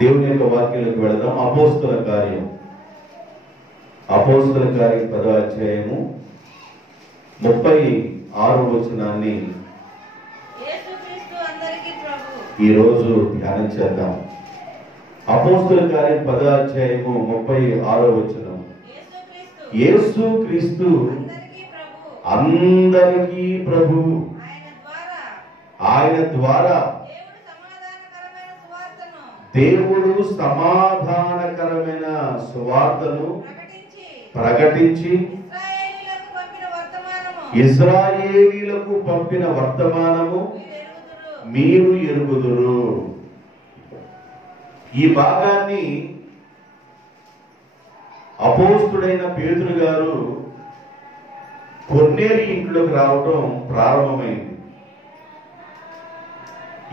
దేవుని యొక్క వాక్యాలకు వెళదాం. అపోస్తల కార్యం 10వ అధ్యాయము 36వ వచనాన్ని ఈరోజు ధ్యానం చేద్దాం. అపోస్తల కార్యం 10వ అధ్యాయము 36వ వచనం. యేసు క్రీస్తు అందరికీ ప్రభు, ఆయన ద్వారా దేవుడు సమాధానకరమైన సువార్తను ప్రకటించి ఇశ్రాయేలీయులకు పంపిన వర్తమానము మీరు ఎరుగుదురు. ఈ భాగాన్ని అపోస్తుడైన పేతురు గారు కొర్నేలి ఇంట్లోకి రావటం ప్రారంభమైంది.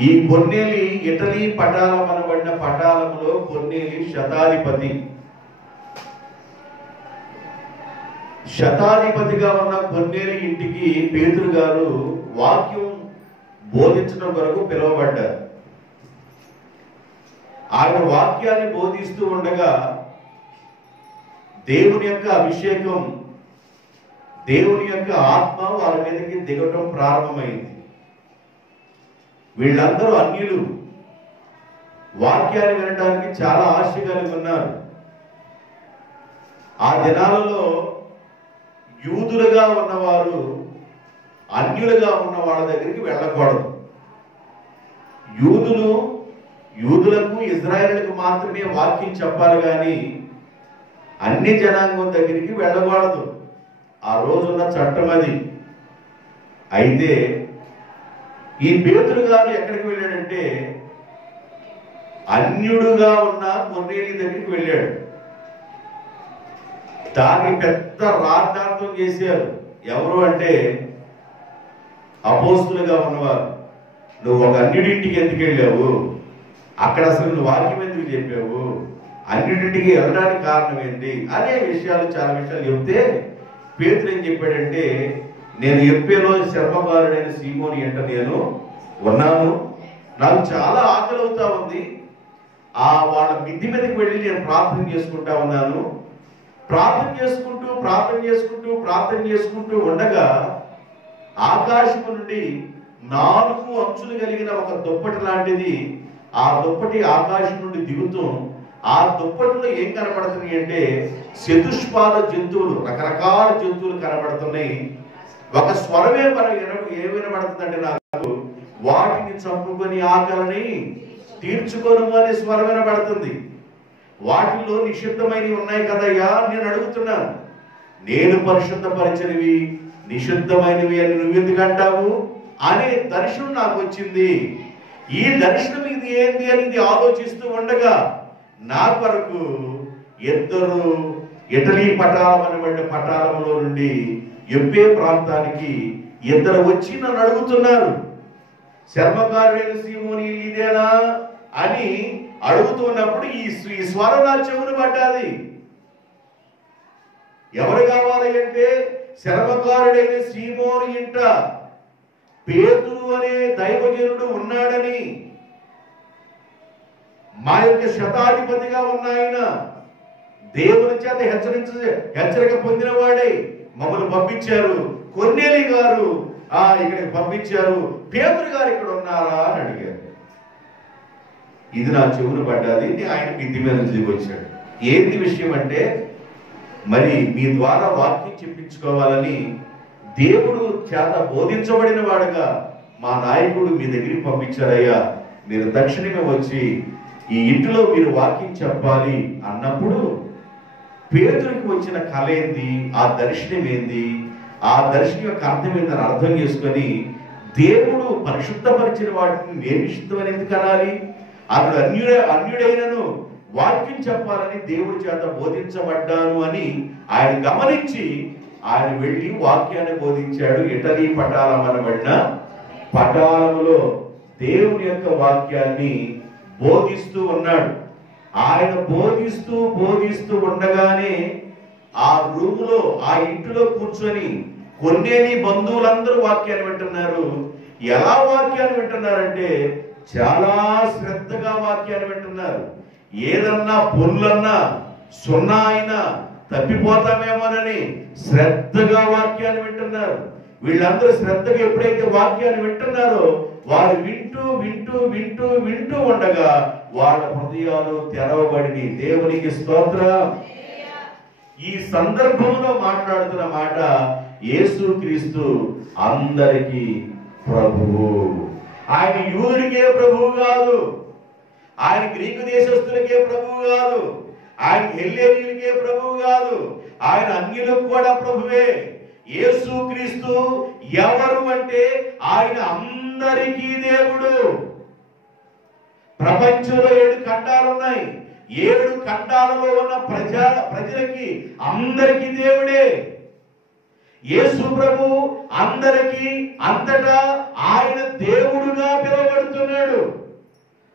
ఈ కొర్నేలి ఇటలీ పటాలం అనబడిన పటాలంలో కొర్నేలి శతాధిపతిగా ఉన్న కొర్నేలి ఇంటికి పేతురు గారు వాక్యం బోధించడం కొరకు పిలువబడ్డారు. ఆయన వాక్యాన్ని బోధిస్తూ ఉండగా దేవుని యొక్క అభిషేకం, దేవుని యొక్క ఆత్మ వారి మీదకి దిగటం ప్రారంభమైంది. వీళ్ళందరూ అన్యులు, వాక్యాన్ని వినడానికి చాలా ఆశ కలిగి ఉన్నారు. ఆ దినాలలో యూదులుగా ఉన్నవారు అన్యులుగా ఉన్న వాళ్ళ దగ్గరికి వెళ్ళకూడదు. యూదులకు ఇజ్రాయేలులకు మాత్రమే వాక్యం చెప్పాలి, కానీ అన్ని జనాంగం దగ్గరికి వెళ్ళకూడదు. ఆ రోజున్న చట్టం అది. అయితే ఈ పేతురు గారు ఎక్కడికి వెళ్ళాడంటే అన్యుడుగా ఉన్న కొర్నేలి దగ్గరికి వెళ్ళాడు. దానికి పెద్ద రాద్ధాంతం చేశారు. ఎవరు అంటే అపోస్తులుగా ఉన్నవారు. నువ్వు ఒక అన్యుడింటికి ఎందుకు వెళ్ళావు, అక్కడ అసలు నువ్వు వాక్యం ఎందుకు చెప్పావు, అన్యుడింటికి వెళ్ళడానికి కారణం ఏంటి అనే విషయాలు, చాలా విషయాలు చెప్తే పేతురు ఏం చెప్పాడంటే, నేను ఎప్పేలో శర్మకారుడైన సీమోని ఎంట నేను ఉన్నాను, నాకు చాలా ఆకలి అవుతా ఉంది, వాళ్ళ మిద్ది మీదకి వెళ్ళి నేను ప్రార్థన చేసుకుంటా ఉన్నాను. ప్రార్థన చేసుకుంటూ ఉండగా ఆకాశము నుండి 4 అంచులు కలిగిన ఒక దుప్పటి లాంటిది, ఆ దుప్పటి ఆకాశం నుండి దిగుతూ, ఆ దుప్పటిలో ఏం కనబడుతున్నాయి అంటే చతుష్పాద జంతువులు, రకరకాల జంతువులు కనబడుతున్నాయి. ఒక స్వరమే ఏం వినబడుతుందంటే నాకు, వాటిని చంపుకొని ఆకలిని తీర్చుకోను అనే స్వరం వినబడుతుంది. వాటిలో నిషిద్ధమైనవి ఉన్నాయి కదయ్యా నేను అడుగుతున్నాను. నేను పరిశుద్ధపరిచినవి నిషిద్ధమైనవి అని నువ్వెందుకు అంటావు అనే దర్శనం నాకు వచ్చింది. ఈ దర్శనం ఇది ఏంటి అని ఇది ఆలోచిస్తూ ఉండగా నా కొరకు ఇద్దరు ఇటలీ పటాలం అనబడిన పటాలంలో నుండి ఎప్పే ప్రాంతానికి ఇద్దరు వచ్చి నన్ను అడుగుతున్నారు. శర్మకారుడైన సీమోని ఇదేనా అని అడుగుతున్నప్పుడు ఈ స్వరం నా చెవును పడ్డాది. ఎవరు కావాలి అంటే శర్మకారుడైన సీమోని ఇంట పేతురు అనే దైవజనుడు ఉన్నాడని, మా యొక్క శతాధిపతిగా ఉన్న ఆయన దేవుని చేత హెచ్చరిక పొందిన వాడే మమ్మల్ని పంపించారు. కొర్నేలి గారు ఇక్కడికి పంపించారు, పేతురు గారు ఇక్కడ ఉన్నారా అని అడిగారు. ఇది నా చెవును పడ్డాది. ఆయన మిద్ది మీద నుంచి వచ్చాడు. ఏంటి విషయం అంటే, మరి మీ ద్వారా వాక్యం చెప్పించుకోవాలని దేవుడు చేత బోధించబడిన వాడుగా మా నాయకుడు మీ దగ్గరికి పంపించారయ్యా, మీరు తక్షణమే వచ్చి ఈ ఇంటిలో మీరు వాక్యం చెప్పాలి అన్నప్పుడు పేతురికి వచ్చిన కళ ఏంది, ఆ దర్శనం ఏంది, ఆ దర్శనం యొక్క అర్థం ఏందని అర్థం చేసుకొని, దేవుడు పరిశుద్ధపరిచిన వాటిని నేను నిషిద్ధమని ఎందుకు అనాలి, అతడు అన్యుడైనను వాక్యం చెప్పాలని దేవుడి చేత బోధించబడ్డాను అని ఆయన గమనించి ఆయన వెళ్ళి వాక్యాన్ని బోధించాడు. ఇటలీ పటాలం అనబడిన పటాలములో దేవుని యొక్క వాక్యాన్ని బోధిస్తూ ఉన్నాడు. ఆయన బోధిస్తూ ఉండగానే ఆ రూములో, ఆ ఇంటిలో కూర్చొని కొన్నేని బంధువులందరూ వాక్యాన్ని వింటున్నారు. ఎలా వాక్యాన్ని వింటున్నారంటే చాలా శ్రద్ధగా వాక్యాన్ని వింటున్నారు. ఏదన్నా పొల్లన్నా సున్నా అయినా తప్పిపోతామేమోనని శ్రద్ధగా వాక్యాన్ని వింటున్నారు. వీళ్ళందరూ శ్రద్ధగా ఎప్పుడైతే వాక్యాన్ని వింటున్నారో వారు వింటూ వింటూ వింటూ వింటూ ఉండగా వాళ్ళ హృదయాలు తెరవబడి, దేవునికి స్తోత్రం. ఈ సందర్భంలో మాట్లాడుతున్న మాట, యేసుక్రీస్తు అందరికీ ప్రభువు. ఆయన యూదుడికే ప్రభువు కాదు, ఆయన గ్రీకు దేశస్తులకే ప్రభువు కాదు, ఆయన హెల్లేనీయులకే ప్రభువు కాదు, ఆయన అన్యులకు కూడా ప్రభువే. యేసుక్రీస్తు ఎవరు అంటే ఆయన అందరికీ దేవుడు. ప్రపంచంలో 7 ఖండాలు ఉన్నాయి. 7 ఖండాలలో ఉన్న ప్రజలకి అందరికీ దేవుడే. యేసు ప్రభు అందరికీ అంతటా ఆయన దేవుడుగా పిలువబడుతున్నాడు.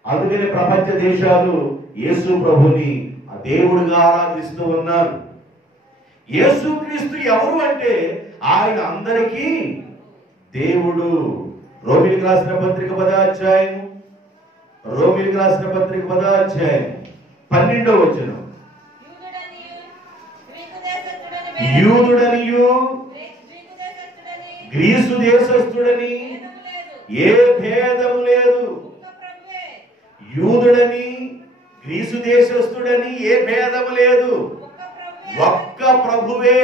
అందుకని ప్రపంచ దేశాలు యేసు ప్రభుని దేవుడుగా ఆరాధిస్తూ ఉన్నారు. యేసుక్రీస్తు ఎవరు అంటే ఆయన అందరికీ దేవుడు. రోమిలికి రాసిన పత్రిక 10వ అధ్యాయం, రోమిలికి రాసిన పత్రిక 10వ అధ్యాయం 12వ వచనం, యూదుడనియు గ్రీసు దేశస్థుడని ఏ భేదము లేదు. యూదుడని గ్రీసు దేశస్థుడని ఏ భేదము లేదు, ఒక్క ప్రభువే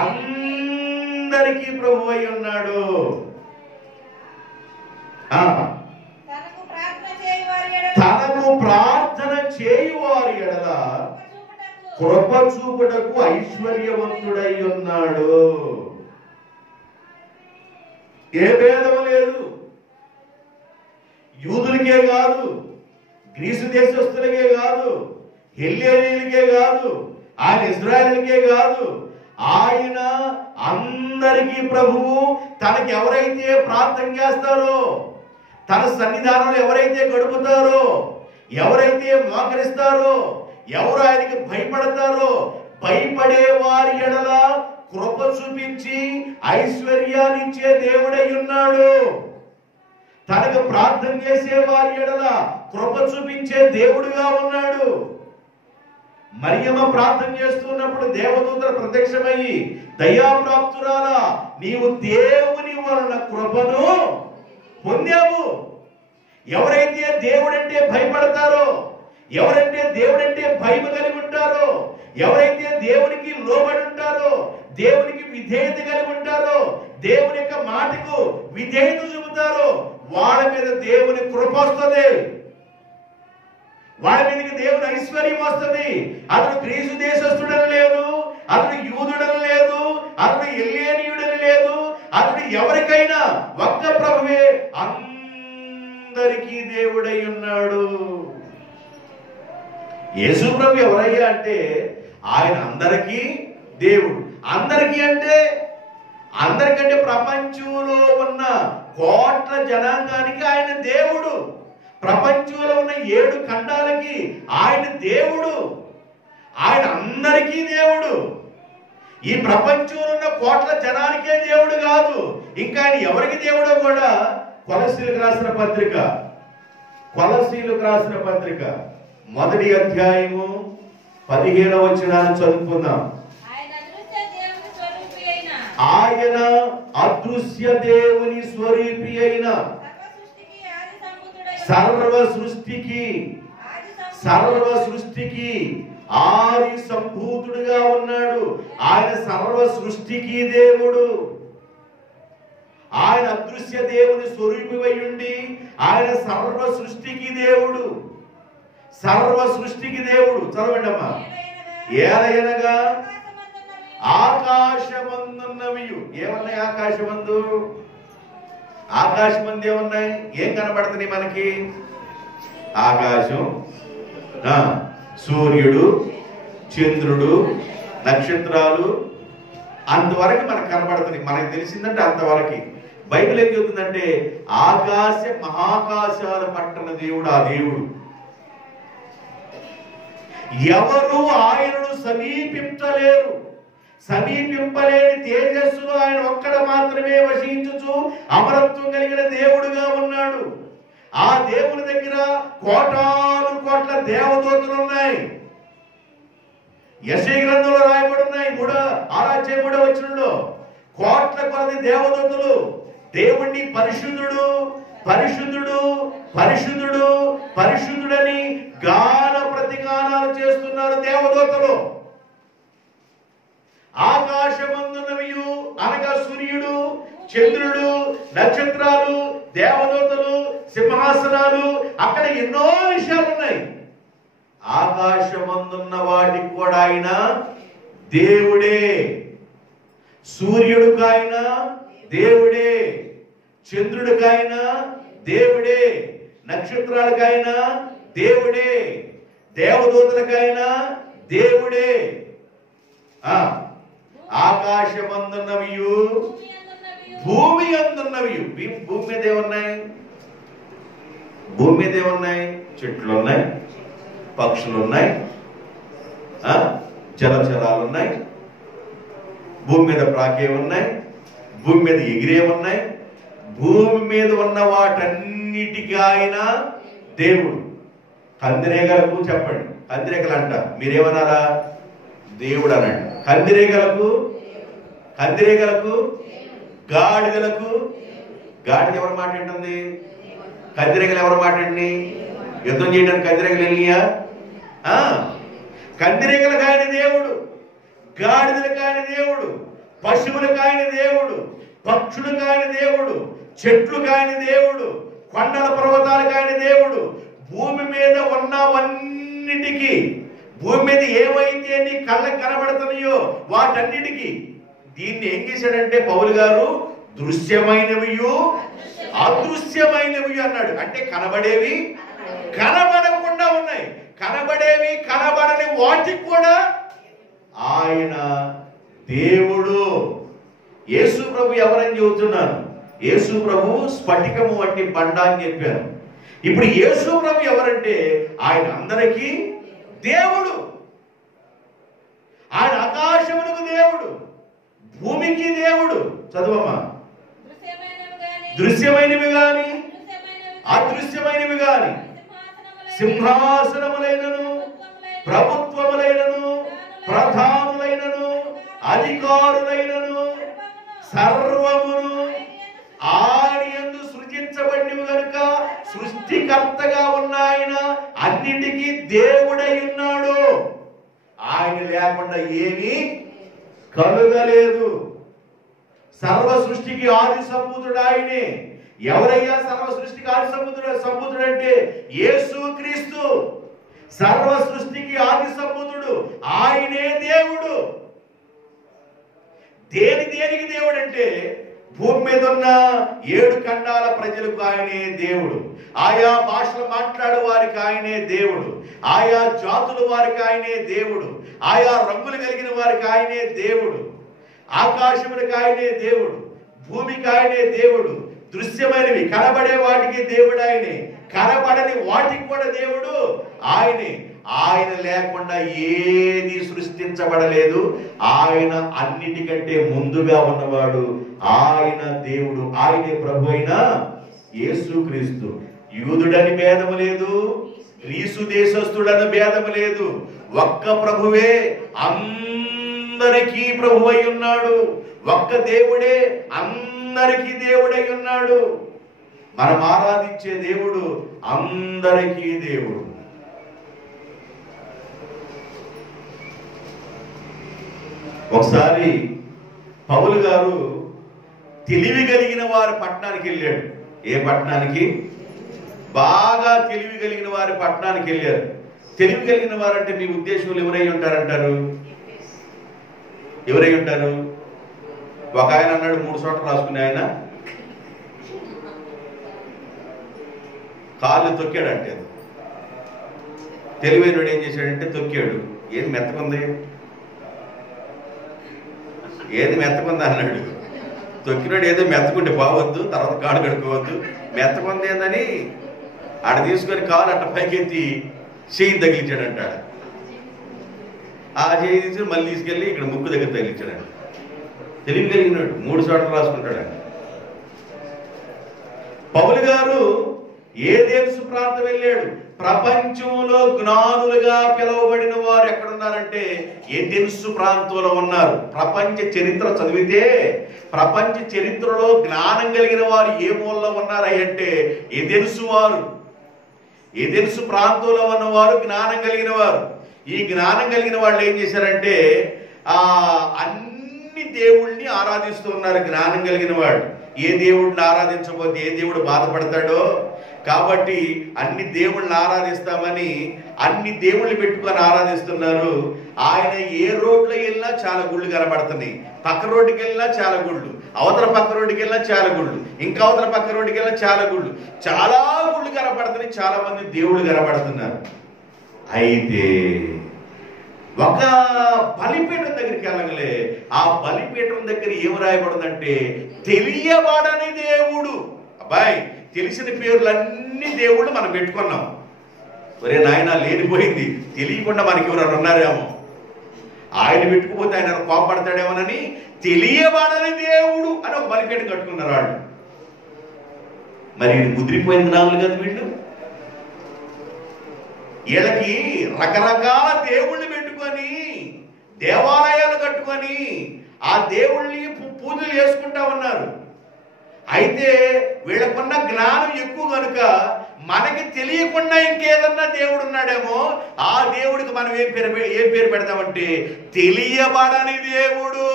అందరికీ ప్రభు అయి ఉన్నాడు. తనకు ప్రార్థన చేయువారి ఎడల కృప చూపుటకు ఐశ్వర్యవంతుడై ఉన్నాడు. ఏ భేదము లేదు. యూదులకే కాదు, గ్రీసు దేశస్తులకే కాదు, హెల్లేనీయులకే కాదు, ఆయన ఇశ్రాయేలుకే కాదు, ఆయన అందరికీ ప్రభువు. తనకి ఎవరైతే ప్రార్థన చేస్తారో, తన సన్నిధానంలో ఎవరైతే గడుపుతారో, ఎవరైతే మోకరిస్తారో, ఎవరు ఆయనకి భయపడతారో, భయపడే వారి ఎడల కృప చూపించి ఐశ్వర్యాన్ని ఇచ్చే దేవుడై ఉన్నాడు. తనకు ప్రార్థన చేసే వారి ఎడల కృప చూపించే దేవుడుగా ఉన్నాడు. మరియమ్మ ప్రార్థన చేస్తున్నప్పుడు దేవదూతలు ప్రత్యక్షమయ్యి, దయాప్రాప్తురాలా, నీవు దేవుని వలన కృపను పొందావు. ఎవరైతే దేవుడంటే భయపడతారో, ఎవరైతే దేవుడంటే భయం కలిగి ఉంటారో, ఎవరైతే దేవునికి లోబడి ఉంటారో, దేవునికి విధేయత కలిగి ఉంటారో, దేవుని యొక్క మాటకు విధేయత చూపుతారో, వాళ్ళ మీద దేవుని కృప వస్తుంది, వాళ్ళ మీదకి దేవుని ఐశ్వర్యం వస్తుంది. అతడు గ్రీసు దేశస్థుడని లేదు, అతడు యూదుడని లేదు, అతడు హెల్లేనీయుడని లేదు, అతడు ఎవరికైనా ఒక్క ప్రభువే అందరికీ దేవుడై ఉన్నాడు. యేసు ప్రభు ఎవరయ్యా అంటే ఆయన అందరికీ దేవుడు. అందరికీ అంటే అందరికంటే ప్రపంచంలో ఉన్న కోట్ల జనాంగానికి ఆయన దేవుడు. ప్రపంచంలో ఉన్న 7 ఖండాలకి ఆయన దేవుడు. ఆయన అందరికీ దేవుడు. ఈ ప్రపంచంలో ఉన్న కోట్ల జనానికే దేవుడు కాదు, ఇంకా ఆయన ఎవరికి దేవుడో కూడా కొలస్సీలకు రాసిన పత్రిక, కొలస్సీలకు రాసిన పత్రిక 1వ అధ్యాయము 15వ వచనాన్ని చదువుకుందాం. ఆయన అదృశ్య దేవుని స్వరూపి అయిన సర్వ సృష్టికి ఆది సంభూతుడుగా ఉన్నాడు. ఆయన సర్వ సృష్టికి దేవుడు. ఆయన అదృశ్య దేవుని స్వరూపివై ఉండి ఆయన సర్వ సృష్టికి దేవుడు. సర్వ సృష్టికి దేవుడు. చదవండి అమ్మా. ఏలయనగా ఆకాశమందున్నవి ఏమన్నాయి? ఆకాశమందు ఏమున్నాయి? ఏం కనబడుతున్నాయి మనకి? ఆకాశం, సూర్యుడు, చంద్రుడు, నక్షత్రాలు, అంతవరకు మనకు కనబడుతున్నాయి. మనకు తెలిసిందంటే అంతవరకు. బైబిల్ ఏం చెబుతుందంటే ఆకాశ మహాకాశాల పట్టణ దేవుడు ఆ దేవుడు. ఎవరు ఆయనను సమీపించలేరు. సమీపింపలేని తేజస్సులో ఆయన ఒక్కడ మాత్రమే వసించుచు అమరత్వం కలిగిన దేవుడుగా ఉన్నాడు. ఆ దేవుని దగ్గర కోటాను కోట్ల దేవదూతలు ఉన్నాయి. యెషయా గ్రంథంలో రాయబడి ఉన్నాయి. 6:3 వచనంలో కోట్ల కొలది దేవదూతలు దేవుణ్ణి పరిశుద్ధుడు పరిశుద్ధుడు పరిశుద్ధుడు పరిశుద్ధుడని గాన ప్రతిగానాలు చేస్తున్నారు దేవదూతలు. ఆకాశమందున్నవియు అనగా సూర్యుడు, చంద్రుడు, నక్షత్రాలు, దేవదూతలు, సింహాసనాలు, అక్కడ ఎన్నో విషయాలు ఉన్నాయి. ఆకాశమందున్న వాటికి కూడా ఆయన దేవుడే. సూర్యుడికైన దేవుడే, చంద్రుడికైన దేవుడే, నక్షత్రాలకైనా దేవుడే, దేవదూతలకైనా దేవుడే. ఆకాశమందున్నవియు భూమి అందున్నవి. భూమి మీద ఏమున్నాయి? భూమి మీద ఏమున్నాయి? చెట్లు ఉన్నాయి, పక్షులు ఉన్నాయి, జలచరాలు ఉన్నాయి, భూమి మీద ప్రాకే ఉన్నాయి, భూమి మీద ఎగిరే ఉన్నాయి. భూమి మీద ఉన్న వాటన్నిటికీ ఆయన దేవుడు. కందిరేగలకు చెప్పండి, కందిరేగలు అంట, మీరేమన్నారా? దేవుడు అనండి. కందిరేగలకు, గాడిదలకు, గాడిద ఎవరు మాట్లాడుతుంది? కందిరేగలు ఎవరు మాట్లాడి యుద్ధం చేయడానికి కందిరేగలు వెళ్ళియా? కందిరేగలకు ఆయన దేవుడు, గాడిదలకు ఆయన దేవుడు, పశువులకు ఆయన దేవుడు, పక్షులకు ఆయన దేవుడు, చెట్లకు ఆయన దేవుడు, కొండల పర్వతాలకు ఆయన దేవుడు. భూమి మీద ఉన్నవన్నిటికీ, భూమి మీద ఏవైతే నీ కళ్ళకు కనబడుతున్నాయో వాటన్నిటికీ దీన్ని ఏం చేశాడంటే పౌలు గారు దృశ్యమైనవియు అదృశ్యమైనవి అన్నాడు. అంటే కనబడేవి, కనబడకుండా ఉన్నాయి. కనబడేవి, కనబడని వాటికి కూడా ఆయన దేవుడు. యేసు ప్రభు ఎవరని చెబుతున్నాను? యేసు ప్రభు స్ఫటికము వంటి బండ అని చెప్పాను. ఇప్పుడు యేసు ప్రభు ఎవరంటే ఆయన అందరికీ దేవుడు. ఆయన ఆకాశమునకు దేవుడు, భూమికి దేవుడు. చదువమ్మా. దృశ్యమైనవి గాని అదృశ్యమైనవి గాని, సింహాసనములైనను, ప్రభుత్వములైనను, ప్రధానులైనను, అధికారులైనను, సర్వమును ఆయన యందు సృజించబడినవి కనుక సృష్టికర్తగా ఉన్న ఆయన అన్నిటికీ దేవుడై ఉన్నాడు. ఆయన లేకుండా ఏమీ కలుగలేదు. సర్వ సృష్టికి ఆది సంబుధుడు ఆయనే. ఎవరయ్యా సర్వ సృష్టికి ఆది సంబుధుడు అంటే యేసు క్రీస్తు. సర్వ సృష్టికి ఆది సంబుధుడు ఆయనే దేవుడు. దేనికి దేవుడు అంటే భూమి మీద ఉన్న 7 ఖండాల ప్రజలకు ఆయనే దేవుడు. ఆయా భాషలు మాట్లాడే వారికి ఆయనే దేవుడు. ఆయా జాతుల వారికి ఆయనే దేవుడు. ఆయా రంగులు కలిగిన వారికి ఆయనే దేవుడు. ఆకాశములకు ఆయనే దేవుడు, భూమికి ఆయనే దేవుడు. దృశ్యమైనవి కనబడే వాటికి దేవుడు ఆయనే, కనబడని వాటికి కూడా దేవుడు ఆయనే. ఆయన లేకుండా ఏది సృష్టించబడలేదు. ఆయన అన్నిటికంటే ముందుగా ఉన్నవాడు. ఆయన దేవుడు. ఆయనే ప్రభు అయిన యేసుక్రీస్తు. యూదుడని భేదము లేదు, గ్రీసు దేశస్థుడని భేదము లేదు. ఒక్క ప్రభువే అందరికీ ప్రభువై ఉన్నాడు. ఒక్క దేవుడే అందరికీ దేవుడై ఉన్నాడు. మనం ఆరాధించే దేవుడు అందరికీ దేవుడు. ఒకసారి పౌలు గారు తెలివి కలిగిన వారి పట్టణానికి వెళ్ళాడు. ఏ పట్టణానికి? బాగా తెలివి కలిగిన వారి పట్టణానికి వెళ్ళారు. తెలివి కలిగిన వారంటే మీ ఉద్దేశంలో ఎవరై ఉంటారంటారు? ఎవరై ఉంటారు? ఒక ఆయన అన్నాడు 3 చోట్ల రాసుకునే ఆయన కాళ్ళు తొక్కాడంటే, తెలివైనడు ఏం చేశాడంటే తొక్కాడు. ఏది మెత్తకుంది, ఏది మెత్తకుంది అన్నాడు. తొక్కినాడు ఏదో మెత్తకుంటే పోవద్దు, తర్వాత కాడు కడుకోవద్దు. మెత్తకుంది ఏందని ఆడ తీసుకొని కాలు అట్ట పైకెత్తి చేయి తగిలించాడంటాడు. ఆ చేయి తీసుకుని మళ్ళీ తీసుకెళ్ళి ఇక్కడ ముక్కు దగ్గర తగిలించాడు. తెలివి కలిగినాడు. 3 చోట్ల రాసుకుంటాడు. పౌలు గారు ఏదెన్సు ప్రాంతం వెళ్ళాడు. ప్రపంచంలో జ్ఞానులుగా పిలువబడిన వారు ఎక్కడున్నారంటే ఏదెన్సు ప్రాంతంలో ఉన్నారు. ప్రపంచ చరిత్ర చదివితే ప్రపంచ చరిత్రలో జ్ఞానం కలిగిన వారు ఏ మూలలో ఉన్నారంటే ఏదెన్సు వారు. ఏదెన్సు ప్రాంతంలో ఉన్నవారు జ్ఞానం కలిగిన వారు. ఈ జ్ఞానం కలిగిన వాళ్ళు ఏం చేశారంటే అన్ని దేవుళ్ళని ఆరాధిస్తూ ఉన్నారు. జ్ఞానం కలిగిన వాడు ఏ దేవుడిని ఆరాధించకపోతే ఏ దేవుడు బాధపడతాడో, కాబట్టి అన్ని దేవుళ్ళని ఆరాధిస్తామని అన్ని దేవుళ్ళు పెట్టుకొని ఆరాధిస్తున్నారు. ఆయన ఏ రోడ్లో వెళ్ళినా చాలా గుళ్ళు కనబడుతున్నాయి. పక్క రోడ్డుకి వెళ్ళినా చాలా గుళ్ళు, అవతల పక్క రోడ్డుకి వెళ్ళినా చాలా గుళ్ళు, ఇంకా అవతల పక్క రోడ్డుకి వెళ్ళినా చాలా గుళ్ళు, చాలా గుళ్ళు కనబడుతున్నాయి. చాలా మంది దేవుళ్ళు కనబడుతున్నారు. అయితే ఒక బలిపీఠం దగ్గరికి వెళ్ళగలే. ఆ బలిపీఠం దగ్గర ఏం రాయబడిందంటే తెలియబడని దేవుడు. అబ్బాయి, తెలిసిన పేర్లన్నీ దేవుళ్ళు మనం పెట్టుకున్నాం. ఒరే నాయన, లేనిపోయింది. తెలియకుండా మనకి ఎవరైనా ఉన్నారేమో, ఆయన పెట్టుకుపోతే ఆయన కోపడతాడేమోనని తెలియబడని దేవుడు అని ఒక బలిపీఠం కట్టుకున్నారు వాళ్ళు. మరి ముద్రిపోయిన జ్ఞానులు కదా వీళ్ళు. వీళ్ళకి రకరకాల దేవుళ్ళు పెట్టుకొని దేవాలయాలు కట్టుకొని ఆ దేవుళ్ళని పూజలు చేసుకుంటా ఉన్నారు. అయితే వీళ్ళకున్న జ్ఞానం ఎక్కువ కనుక మనకి తెలియకుండా ఇంకేదన్నా దేవుడు ఉన్నాడేమో, ఆ దేవుడికి మనం ఏం పేరు పెడతామంటే తెలియబడని దేవుడు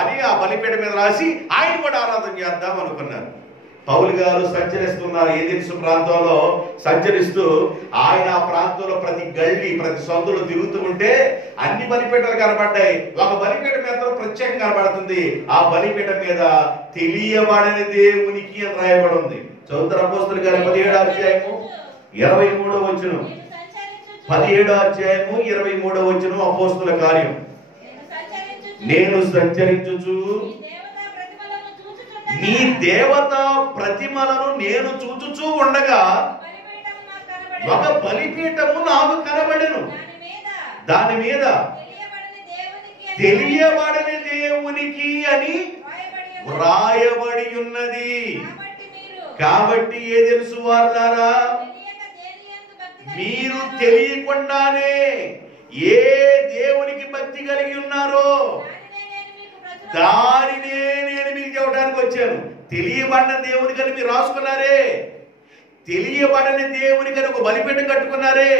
అని ఆ బలిపీఠ మీద రాసి ఆయన కూడా ఆరాధన చేద్దాం అనుకున్నారు. పౌలు గారు సంచరిస్తున్నారు. ఏదెన్సు ప్రాంతంలో సంచరిస్తూ ఆయన ఆ ప్రాంతంలో ప్రతి గల్లి ప్రతి సందులో తిరుగుతూ ఉంటే అన్ని బలిపీఠాలు కనబడ్డాయి. ఒక బలిపీఠ మీద ప్రత్యేకంగా కనబడుతుంది. ఆ బలిపీఠ మీద తెలియబడని దేవునికి అని రాయబడి ఉంది. చదువుతారు అపోస్తలుల కార్యం 17వ అధ్యాయము 23వ వచనం. 17వ అధ్యాయము 23వ వచనం. అపోస్తలుల కార్యం. నేను సంచరించుచు నీ దేవతా ప్రతిమలను నేను చూచుచూ ఉండగా ఒక బలిపీఠము నాకు కనబడెను. దాని మీద తెలియబడని దేవునికి అని వ్రాయబడి ఉన్నది. కాబట్టి ఏదెన్సు వారులారా, మీరు తెలియకుండానే ఏ దేవునికి భక్తి కలిగి ఉన్నారో దానినే నేను మీకు చెప్పడానికి వచ్చాను. తెలియబడిన దేవుని కని మీరు రాసుకున్నారే, తెలియబడని దేవుని కని ఒక బలిపీఠం కట్టుకున్నారే,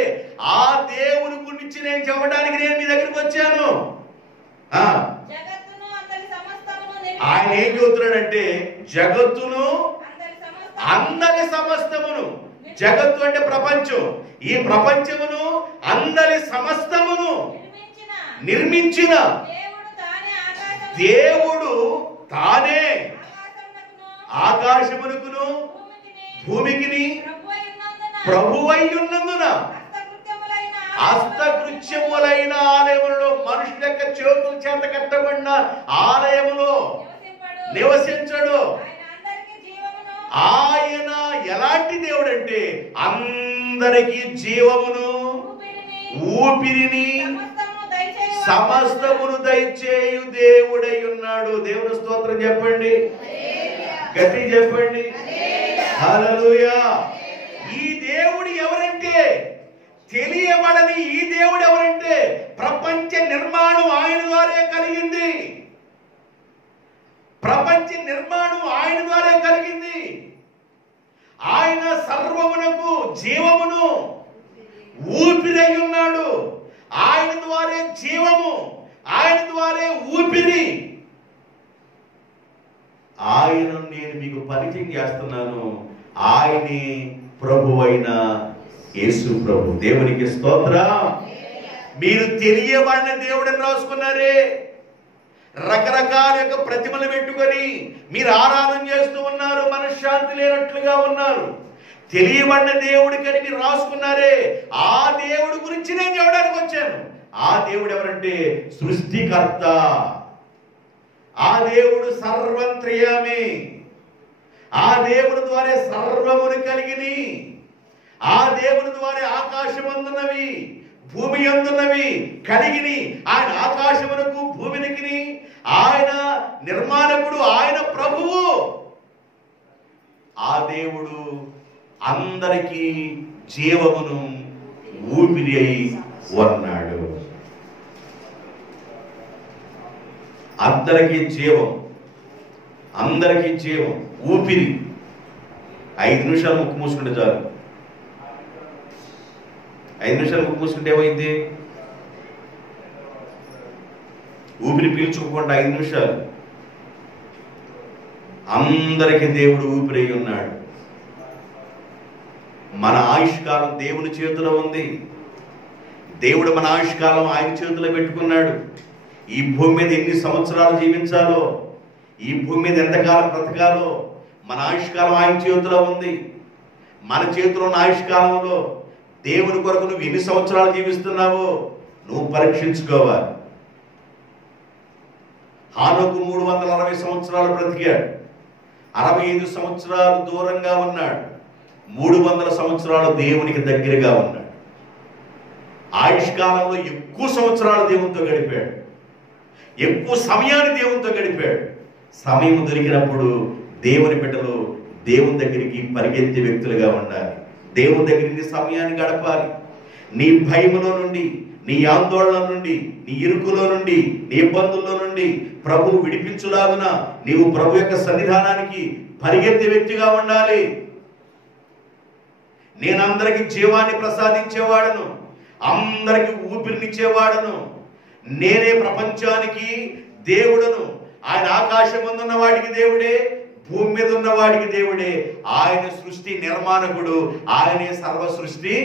ఆ దేవుని గురించి నేను చెప్పడానికి నేను మీ దగ్గరికి వచ్చాను. ఆయన ఏం చెబుతున్నాడంటే జగత్తును అందరి సమస్తమును, జగత్తు అంటే ప్రపంచం, ఈ ప్రపంచమును అందరి సమస్తమును నిర్మించిన దేవుడు తానే ఆకాశమునకును భూమికిని ప్రభువై ఉన్నందున హస్తకృత్యములైన ఆలయములలో మనుషుల యొక్క చేతుల చేత కట్టబడిన ఆలయములో నివసించడు. ఆయన ఎలాంటి దేవుడు అంటే అందరికీ జీవమును ఊపిరిని సమస్తమును దయచేయు దేవుడై ఉన్నాడు. దేవుని స్తోత్రం చెప్పండి, గట్టి చెప్పండి, హల్లెలూయా. ఈ దేవుడు ఎవరంటే, తెలియబడని ఈ దేవుడు ఎవరంటే ప్రపంచ నిర్మాణం ఆయన ద్వారా కలిగింది. ప్రపంచ నిర్మాణం ఆయన ద్వారా కలిగింది. ఆయన సర్వమునకు జీవమును ఊపిరై ఉన్నాడు. ఆయన ద్వారా జీవము, ఆయన ద్వారా ఊపిరి. ఆయనను నేను మీకు పరిచయం చేస్తున్నాను. ఆయనే ప్రభువైన యేసు ప్రభు. దేవునికి స్తోత్రం. మీరు తెలియబడిన దేవుడని రాసుకున్నారే, రకరకాల యొక్క ప్రతిమలు పెట్టుకొని మీరు ఆరాధన చేస్తూ ఉన్నారు, మనశ్శాంతి లేనట్లుగా ఉన్నారు. తెలియబడిన దేవుడికని మీరు రాసుకున్నారే, ఆ దేవుడి గురించి నేను చెప్పడానికి వచ్చాను. ఆ దేవుడు ఎవరంటే సృష్టికర్త. ఆ దేవుడు సర్వంత్రియమే. ఆ దేవుని ద్వారా సర్వమును కలిగిని. ఆ దేవుని ద్వారా ఆకాశమందున్నవి భూమి అందున్నవి కలిగిని. ఆయన ఆకాశమునకు భూమినికి ఆయన నిర్మాణకుడు, ఆయన ప్రభువు. ఆ దేవుడు అందరికీ జీవమును ఊపిరి అయి ఉన్నాడు. అందరికీ జీవం, అందరికీ జీవం, ఊపిరి. 5 నిమిషాలు ముక్కు మూసుకుంటే చాలు. 5 నిమిషాలు ముక్కు మూసుకుంటే ఏమైంది? ఊపిరి పీల్చుకోకుండా 5 నిమిషాలు. అందరికీ దేవుడు ఊపిరి అయి ఉన్నాడు. మన ఆయుష్కాలం దేవుని చేతిలో ఉంది. దేవుడు మన ఆయుష్కాలం ఆయన చేతిలో పెట్టుకున్నాడు. ఈ భూమి మీద ఎన్ని సంవత్సరాలు జీవించాలో, ఈ భూమి మీద ఎంతకాలం బ్రతకాలో మన ఆయుష్కాలం ఆయన చేతిలో ఉంది. మన చేతిలో ఉన్న ఆయుష్కాలంలో దేవుని కొరకు నువ్వు ఎన్ని సంవత్సరాలు జీవిస్తున్నావో నువ్వు పరీక్షించుకోవాలి. హానోకు 360 సంవత్సరాలు బ్రతికాడు. 65 సంవత్సరాలు దూరంగా ఉన్నాడు. 300 సంవత్సరాలు దేవునికి దగ్గరగా ఉన్నాడు. ఆయుష్కాలంలో ఎక్కువ సంవత్సరాలు దేవునితో గడిపాడు. ఎక్కువ సమయాన్ని దేవునితో గడిపాడు. సమయం దొరికినప్పుడు దేవుని బిడ్డలు దేవుని దగ్గరికి పరిగెత్తే వ్యక్తులుగా ఉండాలి. దేవుని దగ్గరికి సమయాన్ని గడపాలి. నీ భయములో నుండి, నీ ఆందోళన నుండి, నీ ఇరుకులో నుండి, నీ ఇబ్బందుల్లో నుండి ప్రభువు విడిపించులాగున నీవు ప్రభు యొక్క సన్నిధానానికి పరిగెత్తే వ్యక్తిగా ఉండాలి. నేను అందరికి జీవాన్ని ప్రసాదించేవాడను, అందరికి ఊపిరినిచ్చేవాడను, నేనే ప్రపంచానికి దేవుడను. ఆయన ఆకాశం ముందున్న వాడికి దేవుడే, భూమి మీద ఉన్న వాడికి దేవుడే. ఆయన సృష్టి నిర్మాణకుడు, ఆయనే సర్వ సృష్టి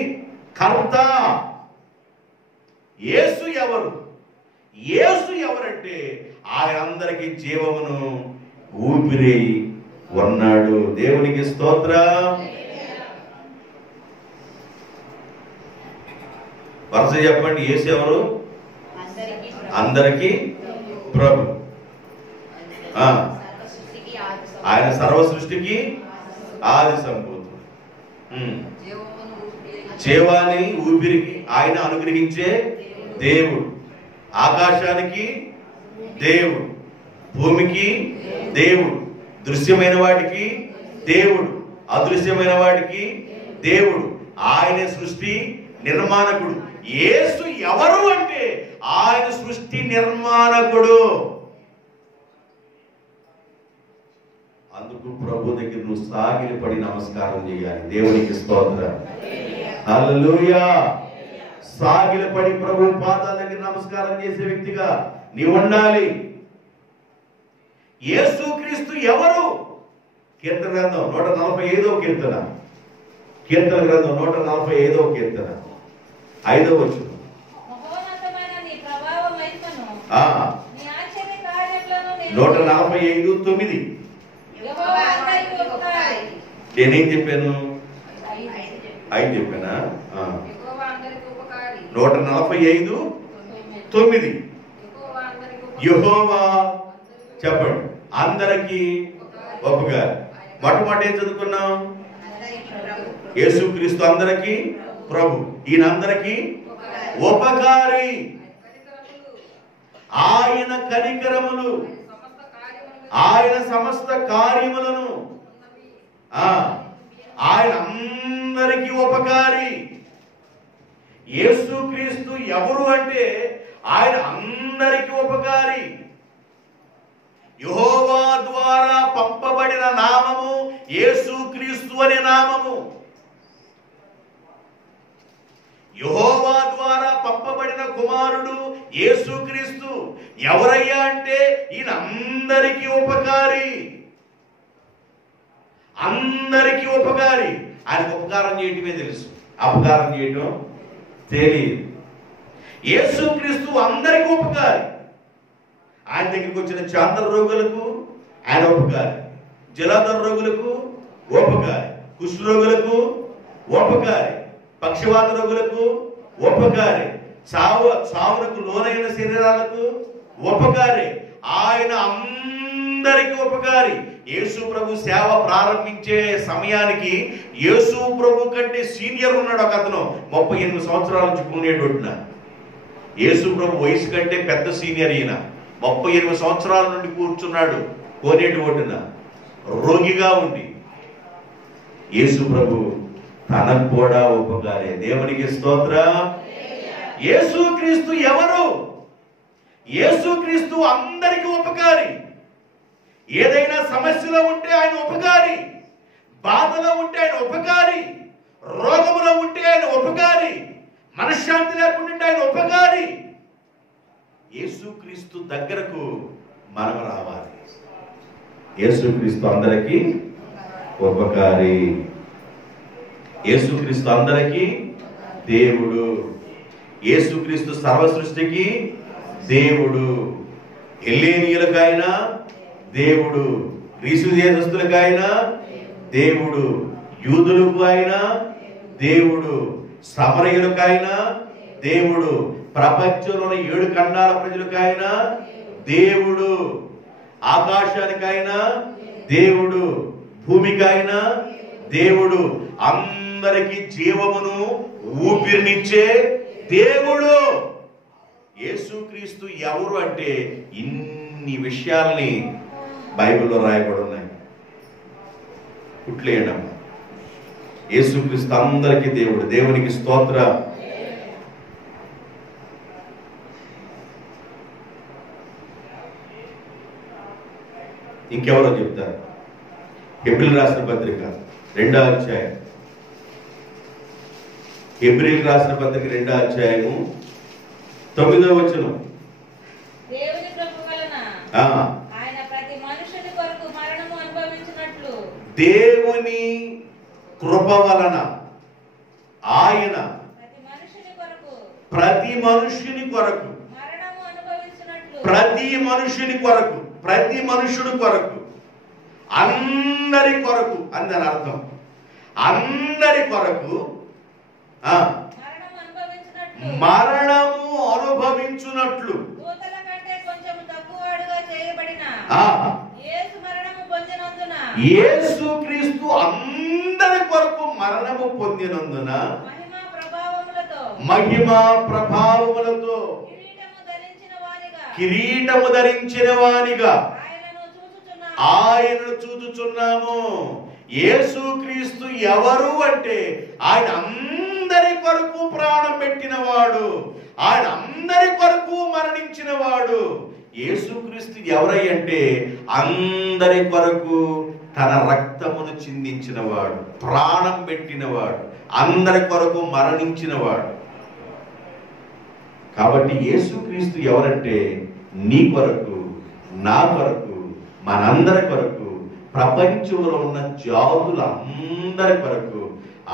కర్త. యేసు ఎవరు? యేసు ఎవరంటే ఆయన అందరికీ జీవమును ఊపిరి ఉన్నాడు. దేవునికి స్తోత్రం. వరుస చెప్పండి. యేసు ఎవరు? అందరికీ ప్రభు. ఆయన సర్వ సృష్టికి ఆది సంభూతుడు. జీవాన్ని ఊపిరికి ఆయన అనుగ్రహించే దేవుడు. ఆకాశానికి దేవుడు, భూమికి దేవుడు, దృశ్యమైన వాటికి దేవుడు, అదృశ్యమైన వాటికి దేవుడు. ఆయన సృష్టి నిర్మాణకుడు. యేసు ఎవరు అంటే ఆయన సృష్టి నిర్మాణకుడు. అందుకు ప్రభు దగ్గర నువ్వు సాగిలపడి నమస్కారం చేయాలి. దేవునికి స్తోత్రం. హల్లెలూయా. సాగిలపడి ప్రభు పాదాల దగ్గర నమస్కారం చేసే వ్యక్తిగా నీవు ఉండాలి. యేసుక్రీస్తు ఎవరు? కీర్తన గ్రంథం 145వ కీర్తన, కీర్తన గ్రంథం 145వ కీర్తన 5వ వచనం. 145:9. నేనేం చెప్పాను? 5 చెప్పానా? 145:9. యెహోవా చెప్పండి అందరికీ ఉపకారి. మొట్టమొదటి ఏం చదువుకున్నాం? యేసుక్రీస్తు అందరికీ ప్రభు, ఈయన అందరికీ ఉపకారి. ఆయన కనికరములు, ఆయన సమస్త కార్యములను, ఆయన అందరికీ ఉపకారి. యేసుక్రీస్తు ఎవరు అంటే ఆయన అందరికీ ఉపకారి. యెహోవా ద్వారా పంపబడిన నామము యేసుక్రీస్తు అనే నామము. యెహోవా ద్వారా పంపబడిన కుమారుడు యేసుక్రీస్తు. ఎవరయ్యా అంటే ఈయన అందరికీ ఉపకారి, అందరికీ ఉపకారి. ఆయనకు ఉపకారం చేయటమే తెలుసు, అపకారం చేయటం తెలియదు. యేసుక్రీస్తు అందరికీ ఉపకారి. ఆయన దగ్గరికి వచ్చిన చాంద్ర రోగులకు ఆయన ఉపకారి, జలాధర రోగులకు ఉపకారి, కుష్ఠరోగులకు ఉపకారి, పక్షవాత రోగులకు ఉపకారి, చావునకు లోనైన శరీరాలకు ఉపకారి. ఆయన అందరికీ ఉపకారి. యేసు ప్రభు సేవ ప్రారంభించే సమయానికి యేసు ప్రభు కంటే సీనియర్ ఉన్నాడు ఒక అతను. 38 సంవత్సరాల నుంచి కొనేటోడిన. యేసు ప్రభు వయసు కంటే పెద్ద సీనియర్ ఈయన. 38 సంవత్సరాల నుండి కూర్చున్నాడు కోనేటి ఒడ్డున రోగిగా ఉండి. యేసు ప్రభు తనకు కూడా ఉపకారి. దేవునికి స్తోత్రం. యేసుక్రీస్తు ఎవరు? యేసుక్రీస్తు అందరికీ ఉపకారి. ఏదైనా సమస్యలో ఉంటే ఆయన ఉపకారి, బాధలో ఉంటే ఆయన ఉపకారి, రోగములో ఉంటే ఆయన ఉపకారి, మనశ్శాంతి లేకుండా ఆయన ఉపకారి. యేసుక్రీస్తు దగ్గరకు మనం రావాలి. యేసుక్రీస్తు అందరికీ ఉపకారి. యేసుక్రీస్తు అందరికీ దేవుడు. యేసుక్రీస్తు సర్వ సృష్టికి దేవుడు. హెల్లేనీయులకైనా దేవుడు, గ్రీసు దేశస్తులకైనా దేవుడు, యూదులకు అయినా దేవుడు, సమరయులకైనా దేవుడు, ప్రపంచంలోని 7 ఖండాల ప్రజలకైనా దేవుడు, ఆకాశానికైనా దేవుడు, భూమికైనా దేవుడు, అందరికి జీవమును ఊపిరినిచ్చే దేవుడు. యేసుక్రీస్తు ఎవరు అంటే ఇన్ని విషయాల్ని బైబిల్లో రాయబడి ఉన్నాయి. పుట్లేయడం. యేసుక్రీస్తు అందరికీ దేవుడు. దేవునికి స్తోత్రం. ఇంకెవరో చెప్తారు. హెబ్రీయులకు రాసిన పత్రిక 2వ అధ్యాయం. హెబ్రీయులకు రాసిన పత్రిక 2వ అధ్యాయము 9వ వచనం. దేవుని కృప వలన ఆయన ప్రతి మనుషుని కొరకు మరణము అనుభవించినట్లు, దేవుని కృప వలన ఆయన ప్రతి మనుషుని కొరకు మరణము అనుభవించినట్లు, ప్రతి మనుషుడి కొరకు, అందరి కొరకు అందని అర్థం. అందరి కొరకు మరణము అనుభవించున్నట్లు, దూతల కంటే కొంచెం తక్కువగా చేయబడిన యేసు మరణము పొందినందున, యేసుక్రీస్తు అందరి కొరకు మరణము పొందినందున మహిమా ప్రభావములతో కిరీటము ధరించిన వానిగా ఆయనను చూచుచున్నాము. యేసుక్రీస్తు ఎవరు అంటే ఆయన అందరి కొరకు ప్రాణం పెట్టినవాడు, ఆయన అందరి కొరకు మరణించిన వాడు. యేసుక్రీస్తు ఎవరై అంటే అందరి కొరకు తన రక్తమును చిందించినవాడు, ప్రాణం పెట్టినవాడు, అందరి కొరకు మరణించినవాడు. కాబట్టి యేసుక్రీస్తు ఎవరంటే నీ కొరకు, నా కొరకు, మనందరి కొరకు, ప్రపంచంలో ఉన్న జాతులందరి కొరకు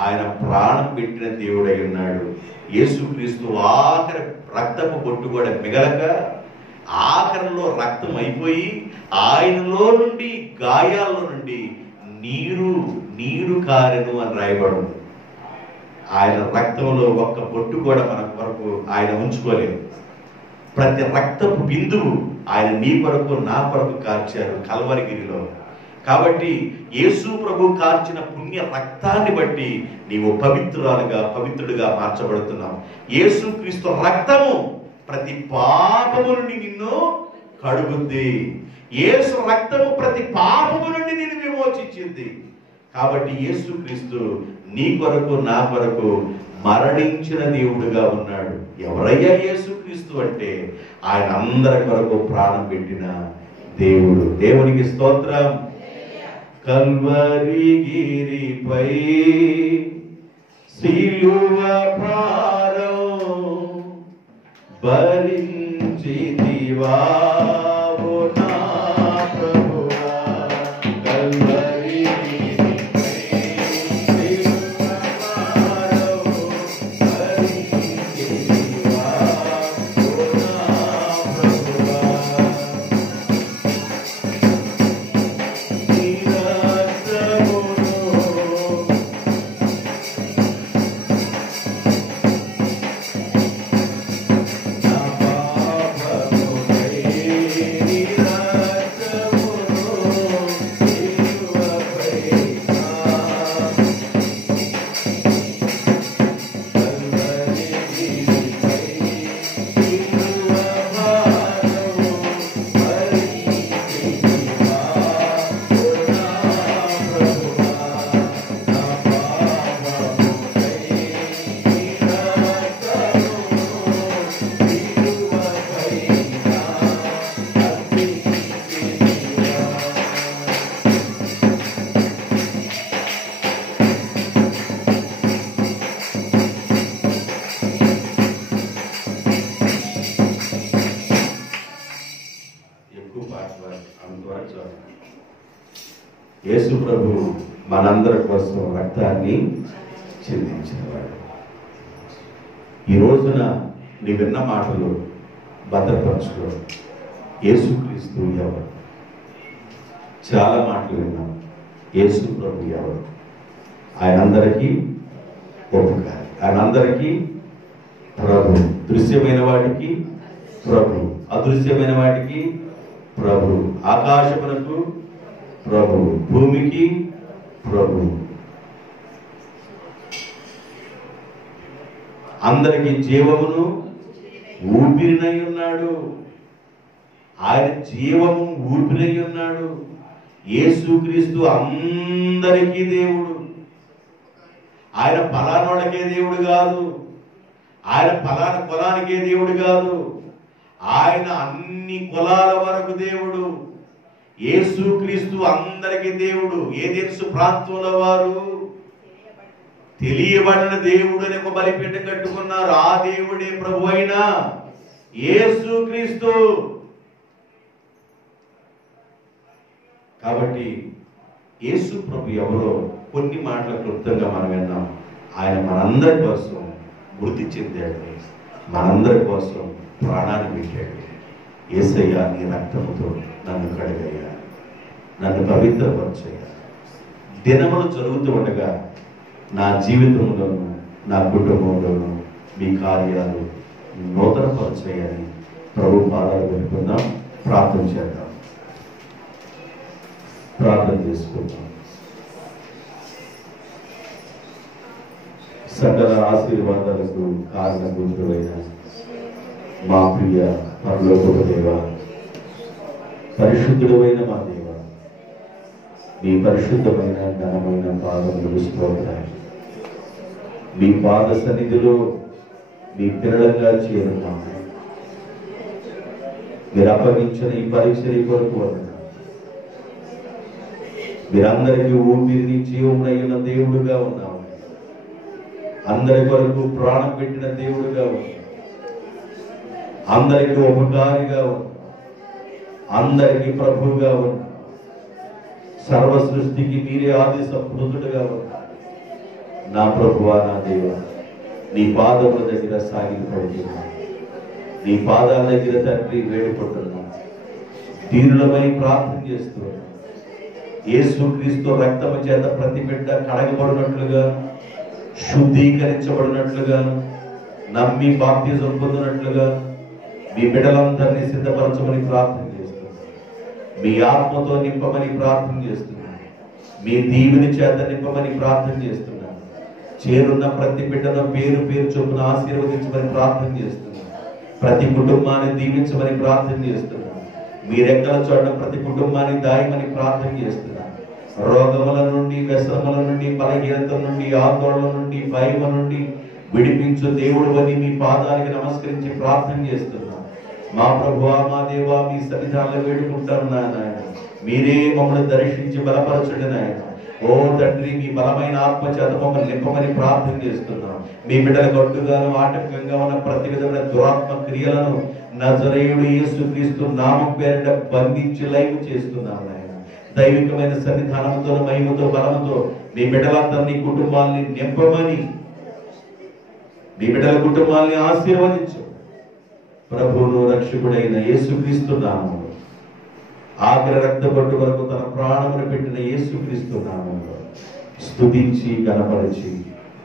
ఆయన ప్రాణం పెట్టిన దేవుడై ఉన్నాడు. యేసుక్రీస్తు ఆఖరి రక్తపు బొట్టు కూడా మిగలక ఆఖరిలో రక్తం అయిపోయి ఆయనలో నుండి, గాయాల్లో నుండి నీరు కారెను అని రాయబడు. ఆయన రక్తంలో ఒక్క బొట్టు కూడా మన కొరకు ఆయన ఉంచుకోలేదు. ప్రతి రక్తపు బిందువు ఆయన నీ కొరకు, నా కొరకు కార్చారు కల్వరిగిరిలో. కాబట్టి యేసు ప్రభు కార్చిన పుణ్య రక్తాన్ని బట్టి నీవు పవిత్రుడిగా మార్చబడుతున్నావు. యేసుక్రీస్తు రక్తము ప్రతి పాపము నుండి నిన్ను కడుగుద్ది. యేసు రక్తము ప్రతి పాపము నుండి నిన్ను విమోచించింది. కాబట్టి యేసుక్రీస్తు నీ కొరకు, నా కొరకు మరణించిన దేవుడుగా ఉన్నాడు. ఎవరయ్యా యేసుక్రీస్తు అంటే ఆయన అందరి కొరకు ప్రాణం పెట్టిన దేవుడు. దేవునికి స్తోత్రం. కల్వరిగిరిపై సిలువ భారం భరించితివా ఓ నా ప్రభువా. కల్వరిగిరిపై సిలువ భారం భరించితివా ఓ నా ప్రభువా. నా పాపముకై యేసు ప్రభు మనందరి కోసం రక్తాన్ని చిందించినవాడు. ఈ రోజున నీ విన్న మాటలు భద్రపరచుకో. యేసుక్రీస్తు ఎవరు? చాలా మాటలు విన్నాం. యేసు ప్రభు ఎవరు? ఆయన అందరికీ ఉపకారి, ఆయన అందరికీ ప్రభు. దృశ్యమైన వాటికి ప్రభు, అదృశ్యమైన వాటికి ప్రభు. ఆకాశమునకు ప్రభు, భూమికి ప్రభు. అందరికి జీవమును ఊపిరినై ఉన్నాడు. ఆయన జీవము ఊపిరై ఉన్నాడు. యేసుక్రీస్తు అందరికీ దేవుడు. ఆయన ఫలానోళ్ళకే దేవుడు కాదు, ఆయన ఫలానా కులానికే దేవుడు కాదు, ఆయన అన్ని కులాల వరకు దేవుడు. యేసుక్రీస్తు అందరికీ దేవుడు. ఏదెన్సు ప్రాంతంలో వారు తెలియబడిన దేవుడు అని ఒక బలిపీఠం కట్టుకున్నారు. ఆ దేవుడే ప్రభు అయిన యేసుక్రీస్తు. కాబట్టి యేసు ప్రభు ఎవరో కొన్ని మాటల క్లుప్తంగా మనం విన్నాం. ఆయన మనందరి కోసం మృతి చెందాడు, మనందరి కోసం ప్రాణాన్ని పెట్టాడు. యేసయ్యా, నీ రక్తముతో నన్ను కడిగయ్యా, నన్ను పవిత్రపరచయ్యా. దినములు జరుగుతూ ఉండగా నా జీవితంలోనూ నా కుటుంబంలోనూ మీ కార్యాలు నూతనపరచయ్యని ప్రభు పాదాలు పెట్టుకుందాం. ప్రార్థన చేద్దాం. ప్రార్థన చేసుకుందాం. సకల ఆశీర్వాదాలకు కారణభూతుడైన మా ప్రియ పరలోకపు దేవ, పరిశుద్ధుడైన మా దేవ, మీ పరిశుద్ధమైన ఘనమైన పాదములకు స్తోత్రాలు. మీ పాద సన్నిధిలో మీ పిల్లలుగా చేరున్నాము. మీరు అప్పగించిన ఈ పరీక్షని కొరకు వందనాలు. మీరందరికీ ఊపిరిని జీవమునైన దేవుడుగా ఉన్నాము. అందరి కొరకు ప్రాణం పెట్టిన దేవుడుగా ఉన్నాము. అందరికీ ఉపకారిగా ఉన్నాము. అందరికీ ప్రభువుగా ఉన్నాము. సర్వ సృష్టికి మీరే ఆది సంపృతుడుగా ఉన్నాము. నా ప్రభువా, నా దేవ, నీ పాదముల దగ్గర సాగిపోతున్నాను. నీ పాదాల దగ్గర తండ్రి వేడుకుంటున్నాను. దీనులమై ప్రార్థన చేస్తున్నాను. యేసుక్రీస్తు రక్తము చేత ప్రతి బిడ్డ కడగబడినట్లుగా, శుద్ధీకరించబడినట్లుగా, నమ్మి బాప్తిజం పొందినట్లుగా మీ బిడ్డలందరినీ సిద్ధపరచమని ప్రార్థన చేస్తున్నాను. మీ ఆత్మతో నింపమని ప్రార్థన చేస్తున్నాను. మీ దీవెని చేత నింపమని ప్రార్థన చేస్తున్నాను. చేరున్న ప్రతి బిడ్డను పేరు పేరు చొప్పున ఆశీర్వదించమని ప్రార్థన చేస్తున్నాను. ప్రతి కుటుంబాన్ని దీవించమని ప్రార్థన చేస్తున్నాను. మీ రెక్కల చోట ప్రతి కుటుంబాన్ని దాయమని ప్రార్థన చేస్తున్నాను. రోగముల నుండి, వ్యసనముల నుండి, బలహీనత నుండి, ఆందోళన నుండి, భయం నుండి విడిపించు దేవుడు అని మీ పాదానికి నమస్కరించి ప్రార్థన చేస్తున్నాను. మా ప్రభువా, మా దేవా, మీ సన్నిధానంలో వేడుకుంటాను నాయన. మీరే మమ్మల్ని దర్శించి బలపరచండి నాయన. ఓ తండ్రి, మీ బలమైన ఆత్మ చేత మమ్మల్ని నింపమని ప్రార్థన చేస్తున్నాం. మీ బిడ్డల గట్టుగాను ఆటంకంగా ఉన్న ప్రతి విధమైన దురాత్మ క్రియలను నజరేయుడు యేసుక్రీస్తు నామం పేరిట బంధించి లైవ్ చేస్తున్నాం నాయన. దైవికమైన సన్నిధానంతో, మహిమతో, బలముతో మీ బిడ్డలందరినీ, కుటుంబాన్ని నింపమని, మీ బిడ్డల కుటుంబాన్ని ఆశీర్వదించు. ప్రభువును రక్షకుడైన యేసుక్రీస్తు నామములో, ఆఖరి రక్తబొట్టు వరకు తన ప్రాణమును పెట్టిన యేసుక్రీస్తు నామములో స్తుతించి గణపరిచి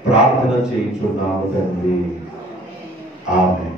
ప్రార్థన చేయించున్నాము తండ్రి. ఆమేన్.